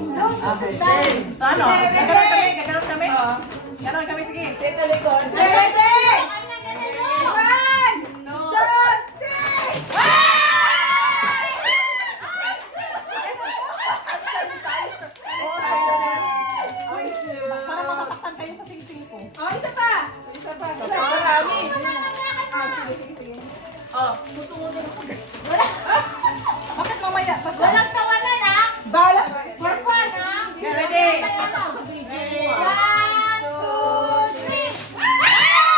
So ano? Gaganon kami? Ganon kami, sige. Dito likod. Ready? Para mamasaktan kayo sa sing-sing ko. Isa pa. Kasi marami. Sige. Tutungan ako. Bakit mamaya? Walang tawanan ha? Bala! For fun ha? Ready? Ready? 1, 2, 3.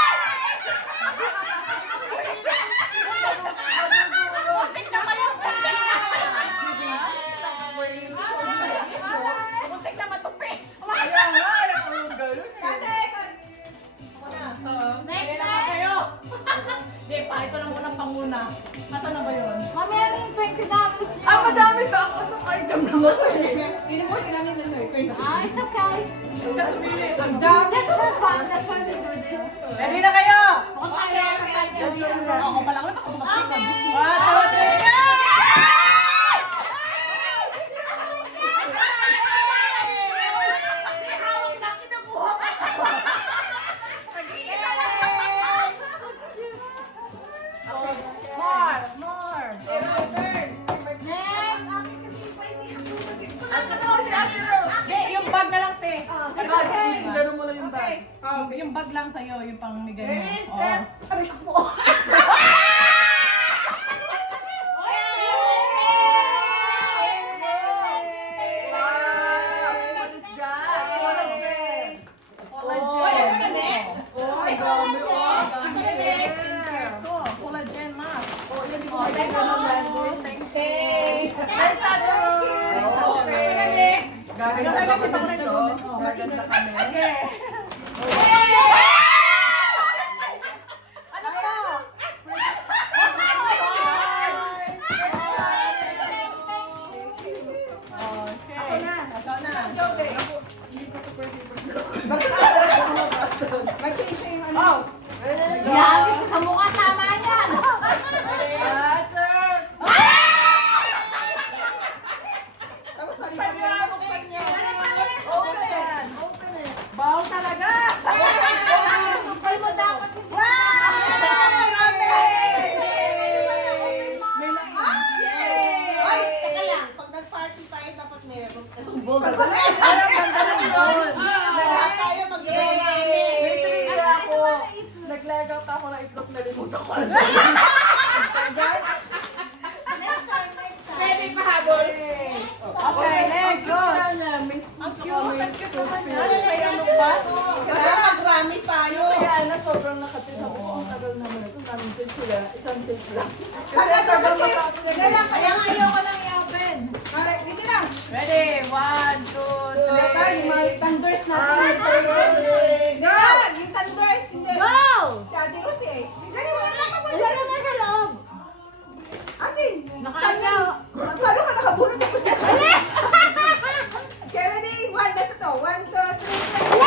Muntik na matupi! Muntik na matupi! Next. Kayo! Hindi pa, ito na muna panguna. Ito na ba yun? Mamaya na yung $20 niyo. Madami pa ako sa card jam naman. Piniport namin na It's okay. So, Just for fun. That's why we do this. ready na kayo? Okay. Ako pala ulit ako mag-sing. 1, 2, 3! Yung bag na lang, te. Ganun mo lang yung bag. Yung bag lang sa'yo, yung pang may ganyan. Oo. What is that? Collagen. Next. Ay, dami. next. Ito, collagen mask. Thank you. Thanks. Gaganda Gaganda kami kami dito. dito. Gaganda kami. Okay. Ano to? Okay. Ikaw na. Mag-change siya yung ano. Yagis sa mukha, tama yan. Tapos buksan niya. Open. Bawal talaga. Supal mo dapat hindi. Ay, teka lang. Pag nag-party tayo, dapat meron itong bold. Parang ganda ng yun. Kaya tayo mag-iwala May trivia ako. Nag-leg out ako na itlog na limot ako. Pwede pahabol. Okay, next. Go. Ang Cute naman siya. May ano pa? Kaya mag-rami tayo. Kaya na sobrang nakatid ako. Ang tagal naman ito. Maraming take sila. Isang take lang. Kasi ang tagal makakatid. Kaya nga ayoko nang i-open. Dito na. Ready? 1, 2, 3. Yung mga thunders natin. Go! Yung thunders. Go! Si Ate Rose eh. Wala naman sa loob. Ate! Nakaano. Paano ka nakabulog ako sa kanya? Okay, ready? 1, basta to. 1, 2, 3.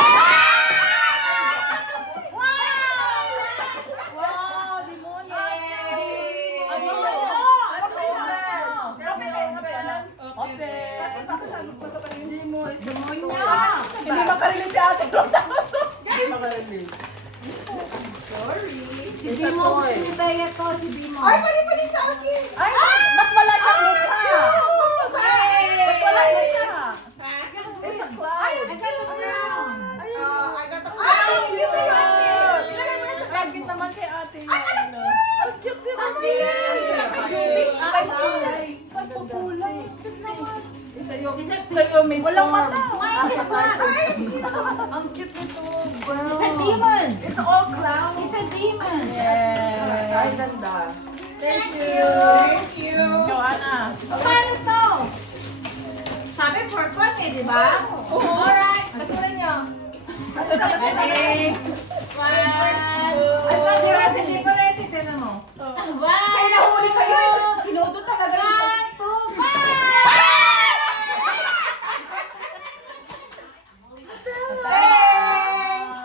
Wow! Demonyo! Ano sa'yo? Ano sa'yo? Okay. Kasi pasasagot pa ka hindi mo. Hindi makarelate si Ate Rose. Hindi makarelate. Sorry. Si Bimo. Si Bea to. Si Bimo. Ay, pwede pa din sa akin. Ay, ba't wala siyang mukha? Ba't wala mukha? It's a cloud. I got the crown. I got the Ay, cute yun! Ilagay mo na sa target naman kay ate. Ay, ano? Ang cute din ako. May kulay. May pupulay. Cute naman. Sa'yo may Walang storm. mata. Ang cute nito. Wow. It's a demon. It's all clowns. It's a demon. Yeah. Ay, ganda. Thank you. Joanna. Paano to? Sabi for fun eh, di ba? Alright. Kasunan niyo. Ready? Si Rose, hindi pa ready. Tignan mo. Ay, nahuli kayo eh. Pinodo talaga. 1, 2, 5! Thanks!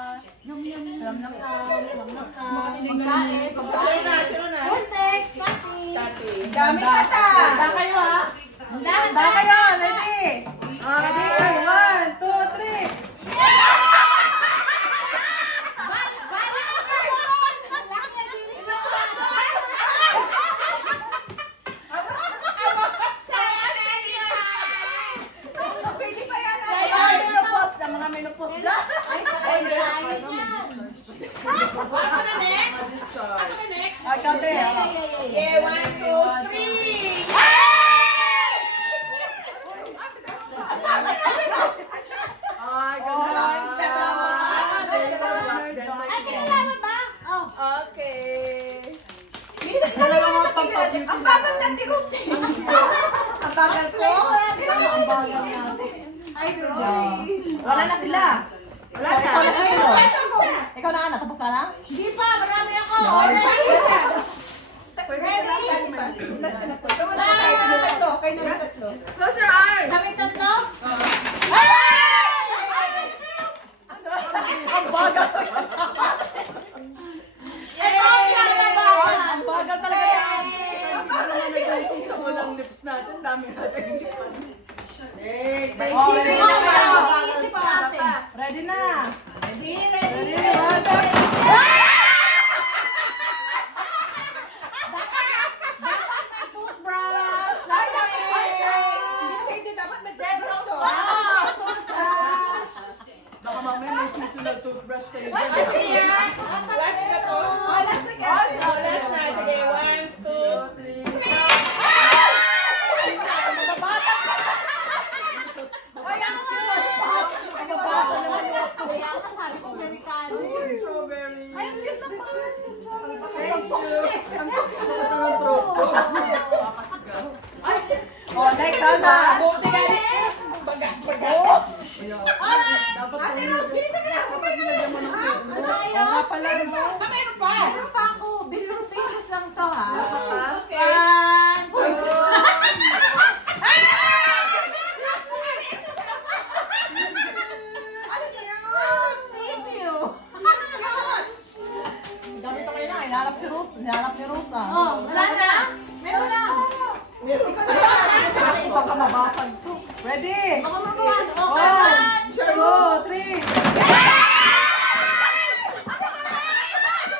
Magkain. Who's next? Kati. Dami kata. Handa kayo ha? Dahan Handa kayo. Ready? Ready? dimples dyan. Ay, kaya niya. Ako na next. Ma-discharge. Ako na next. Ay, kante. Yeah, 1, 2, 3. Ay, Dalawa pa. Ay, kinalaman ba? Oh. Okay. Minsan, dalawa mga pampabuti. Ang bagal natin, Rose. Ang bagal ko. Ang bagal natin. Ay, sorry. Wala na sila. Wala Ikaw na na. sa'yo. Isa. Ikaw na, Ana. Tapos na na? Hindi pa, marami ako. Isa. Last ka na po. Ikaw na kayo na tatlo. Kayo na tatlo. Close your eyes. Kami tatlo? Ang bagal. Ito ang kinalabahan. Ang bagal talaga. Sa unang lips natin, dami natin lipan. Hey, May sino yung nag-iisip natin? Ready na. Ready, Ready. ready. One, two. Toothbrush. Ay, hindi dapat may toothbrush to. baka mamaya may seasonal toothbrush kayo dyan. Last na to. Oh, last na ka. Last na. Sige, 1, 2, 3. Ay, ang cute. Nababasa naman yun. Kaya nga sabi ko delikado. Strawberry. Ay, ang cute naman. Thank you. Ang kasama ng throat ko. Nakakasigaw. Ay! Oh, next Ana. Buti ka rin. Dapat Ate Rose, bilisan mo na. kapag nilagyan mo ng throat mo. Oo nga pala. Meron pa. Meron pa ako. Bisong pieces lang to, ha? Okay. 1, 2. Ang cute! Tissue! Ang cute! Gamit ko kayo na. Hinahanap si Rose. Hinahanap si Rose. Oh, wala na? Meron na! Ikaw na. Isa ka mabasag to. Ready? Ako mabuhan. One, two, three. Si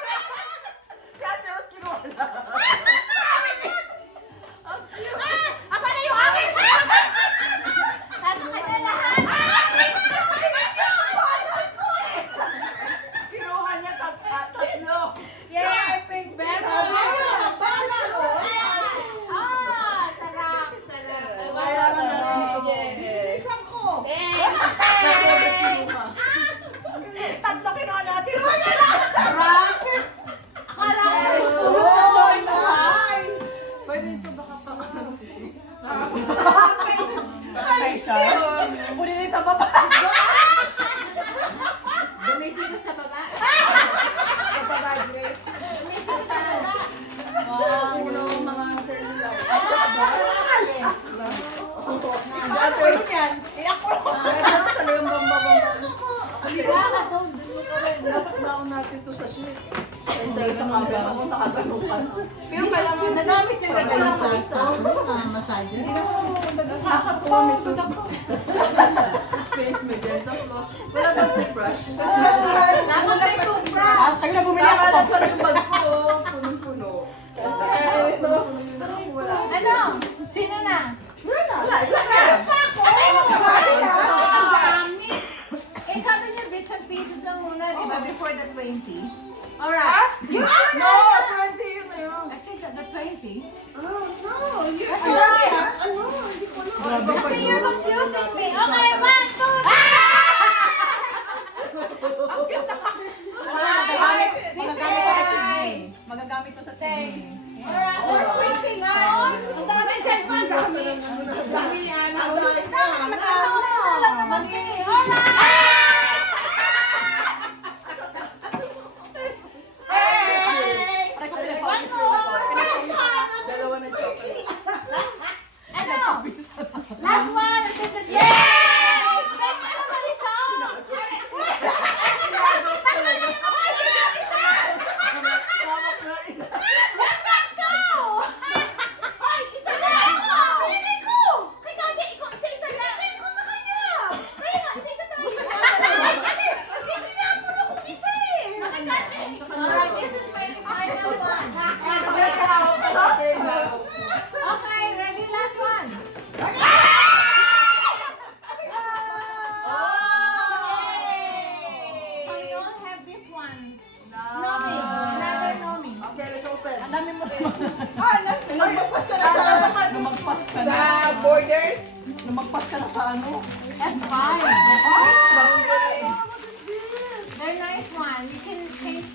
Ate Rose kinuha. Asan na yung akin? Ano kanya lahat? Kinuha niya tatlo. Yay, pink bag. Sabi niyo, mabala ko. Ah, sarap, sarap. Kaya nga na. Bilisan ko. Tatlo kinuha natin. Grabe. Akala ko susunod na to ito, guys. Pwede ito baka pa ano kasi. Kunin rin sa baba. Dumitin ko sa baba. Sa baba, Grace. Uno mga cellular. Ano yan? Eh, ako. Ito talagang bamba-bamba. Diba ka doon? Doon mo rin. Dapat baon natin ito sa shit. Dahil sa camera ko, nakagano'n ka. Pero kailangan. Nagamit niyo na kayo sa massager? Nakakatuwa nito. Face med yan. Tapos, wala bang toothbrush? Dapat may toothbrush. Tayo na bumili ako. Nakalat pa rin yung bag ko. Punong-puno. Eh, wala. Ano? Sino na? Wala. Eh, sabi niyo bits and pieces lang muna, di ba? Before the 20. Alright. No, 20 yun na yun. Kasi the 20. Oh, no. You Kasi ano? Hindi ko alam. Kasi you're confusing me. Okay, 1, 2, 3. Magagamit ko sa savings. Or 20 nga. Ang dami dyan. Ang dami. Ang dami ni Ana. Ang dami. Mali. Alright. Dalawa na chocolate. Ano? Last one. Yes! Pwede na malisa. Ay, isa lang! Pinigay ko! Kay Kage, ikaw isa-isa lang! Pinigay ko sa kanya! Kaya nga, isa-isa tayo! sa ano. That's fine. Very nice one. You can change.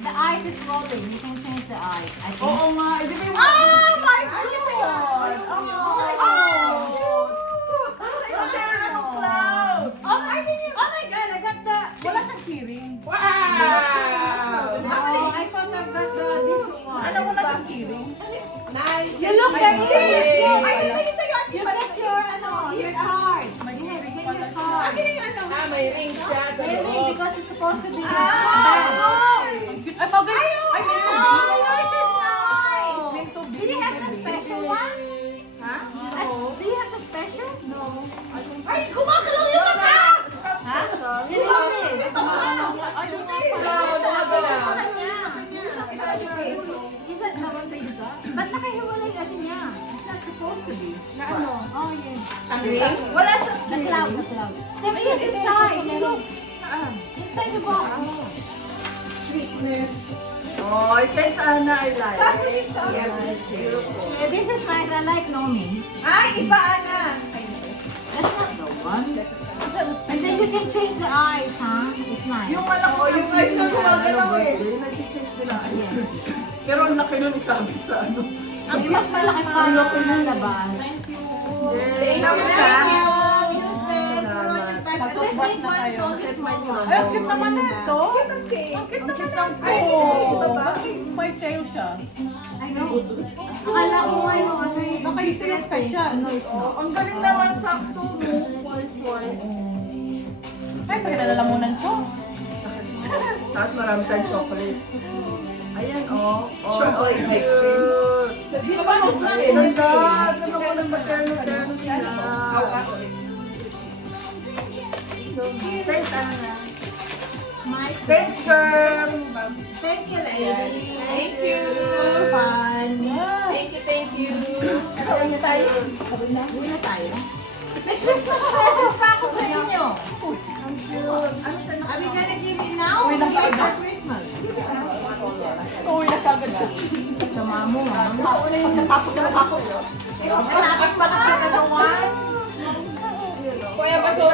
The ice is rolling. You can change the ice. I think. Oo nga, di ba yung... Oh my God! Oh my God! I got the. Wala kang keyring. Wow! Oh, I thought I got the different one. Ano, wala siyang keyring? Nice. You look like Ay, this. ay, You get your your card. You have to get your card. Ah, may ring siya sa Really? loob. Because it's supposed to be your Ah! bag. Ay, bagay! Ay, may Oh, yours is nice. Meant to be. Do you have the special one? Ha? Do you have the special? No. Ay, gumagalaw yung mata! Ha? Gumagalaw yung mata! Ay, yung nga pala. Is that the one that you got? Ba't nakahiwalay ano niya? It's not supposed to be. Na ano? Oh, yes. Ang ring? Wala siya. The cloud, the cloud. There is inside. Look. Saan? Inside the box. Sweetness. Oh, thanks Ana, I like. Yeah, this is nice. I like Nomi. Ay, iba, Ana. That's not the one. And then you can change the eyes, huh? It's nice. Yung anak Oo, yung eyes na gumagalaw eh. Nag-change din ang eyes. Pero ang laki nun isabit sa ano. Ang mas malaki pa ng labas. Yay! Tapos Thank na. you. Use them. At least this one is only small one. Ay, ang cute naman na ito. Ang cute naman na ito. Ay, si baba. May tail siya. I know. Akala ko nga yung ano yung Baka ito yung special. No, it's not. Ang galing naman sakto. Twice. Ay, pag nalalamunan ko. Tapos marami tayong chocolates. Ayan, oh. Chocolate ice cream. This one is not Ganda. Ganda mo ng materno sila. So, thanks, Ana. My Thanks, girls. Thank you, ladies. Thank you. It was fun. Thank you. Kawin na tayo. Uwi na tayo. May Christmas present pa ako sa inyo. Ang cute. Ano tayo? Are we gonna give it now? Uwi na Give it tayo. for Christmas. Uwi na kagad siya. Sa mamo, ha? Natapos na ako. Natapos pa ka ng one? Kuya Basura.